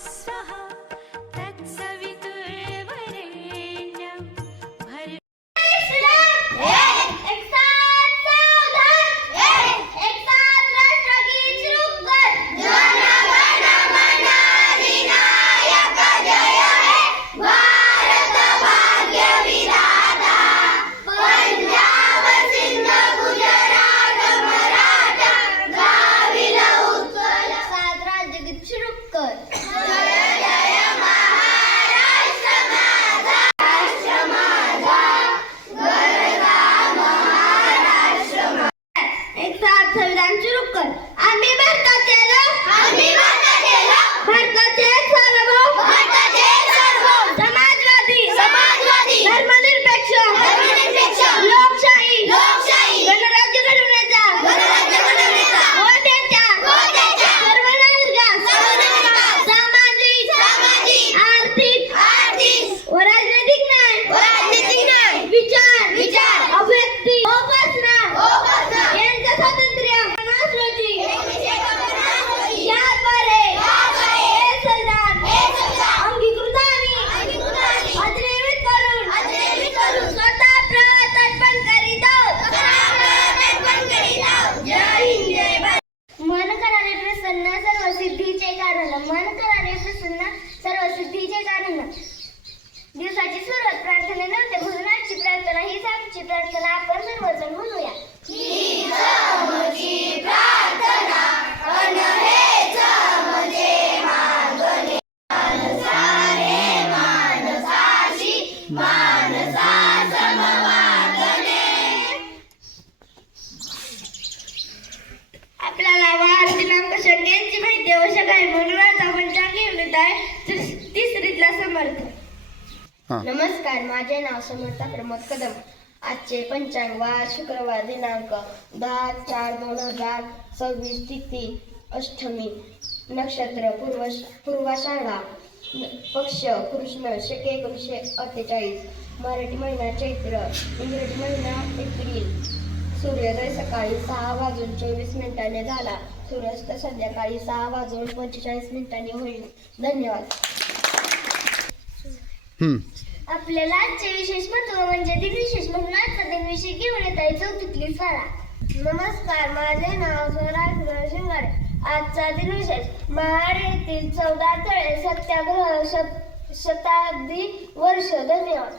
स्वहा तत्सवितुर्वरेण्यं भर्गो दिवसाची सुरुवात प्रार्थनेनंतर म्हणून आजची प्रार्थना ही आमची प्रार्थना आपण सर्वजण म्हणूया. आपल्याला वार दिनांक संख्येची माहिती आवश्यक आहे म्हणून आज आपण ज्या घेऊन येत आहे तिसरीतला समर्थ. नमस्कार, माझे नाव समर्थ प्रमोद कदम. आजचे पंचांग वार शुक्रवार दिनांक 10/4/2026 तिथी अष्टमी, नक्षत्र पूर्वाषाढा, पक्ष कृष्ण, शके 1948, मराठी महिना चैत्र, इंग्रजी महिना एप्रिल. सूर्योदय सकाळी 6:24 झाला. सूर्यास्त संध्याकाळी 6:45 होईल. धन्यवाद. आपल्याला आजचे विशेष महत्व म्हणजे दिनविशेष म्हणून आजचा दिनविशेष घेऊन येत आहे 4थीतली स्वरा. नमस्कार, माझे नाव स्वराज शिंगाडे. आजचा दिनविशेष महाड येथील 14 तळे सत्याग्रह शताब्दी वर्ष. धन्यवाद.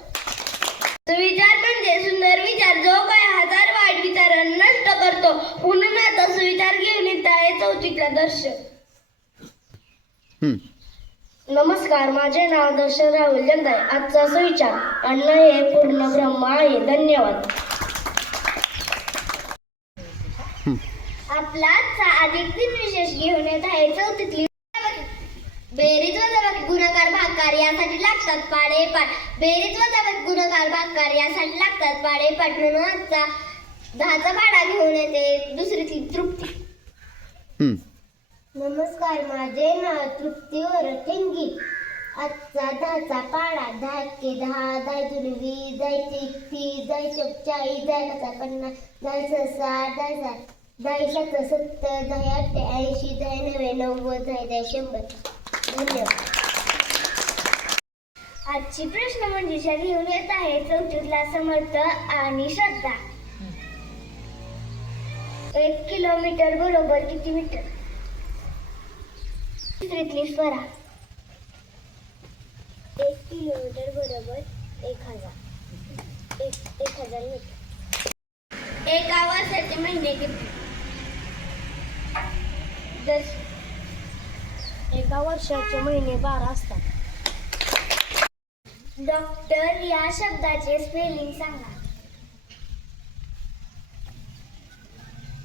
सुविचार म्हणजे सुंदर विचार जो काय हजार वाईट विचारांना नष्ट करतो. म्हणून आता सुविचार घेऊन येत आहे 4थीतला दर्श. नमस्कार, माझे नाव दर्शन राहुल जगदाळे. आजचा सुविचार अन्न हे पूर्ण ब्रह्म आहे. धन्यवाद. आपला आजचा अधिक दिनविशेष घेऊन येत आहे 4थीतली बेरीज वजाबाकी गुणाकार भागाकार यासाठी लागतात पाढेपाठ. बेरीज वजाबाकी गुणाकार भागाकार यासाठी लागतात पाढेपाठ. म्हणून आजचा 10चा पाढा घेऊन येते 2रीतली तृप्ती. नमस्कार, माझे नाव तृप्ती वरठेंगी. आजचा 10चा पाढा 10 × 10, 10 × 20, 10 × 30, 10 × 40, 10 × 50, 10 × 60, 10 × 70, 10 × 80, 10 × 90, 10 × 100. धन्यवाद. आजची प्रश्नमंजुषा घेऊन येत आहे 4थीतला समर्थ आणि श्रद्धा. 1 किलोमीटर बरोबर किती मीटर? 3रीतली स्वरा. 1 किलोमीटर बरोबर 1000 मीटर. एका वर्षाचे महिने किती? एका वर्षाचे महिने 12 असतात. डॉक्टर या शब्दाचे स्पेलिंग सांगा.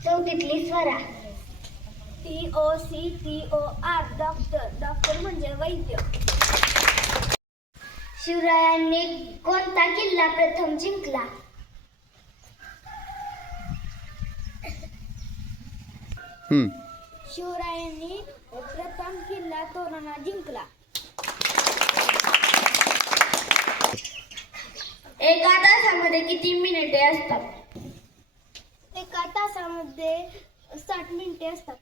4थीतली स्वरा. DOCTOR. डॉक्टर. डॉक्टर म्हणजे वैद्य. शिवरायांनी कोणता किल्ला प्रथम जिंकला? शिवरायांनी प्रथम किल्ला तोरणा जिंकला. एका तासामध्ये किती मिनिटे असतात? एका तासामध्ये 60 मिनिटे असतात.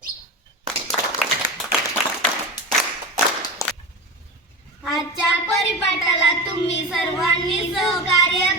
आजच्या परिपाठाला तुम्ही सर्वांनी सहकार्य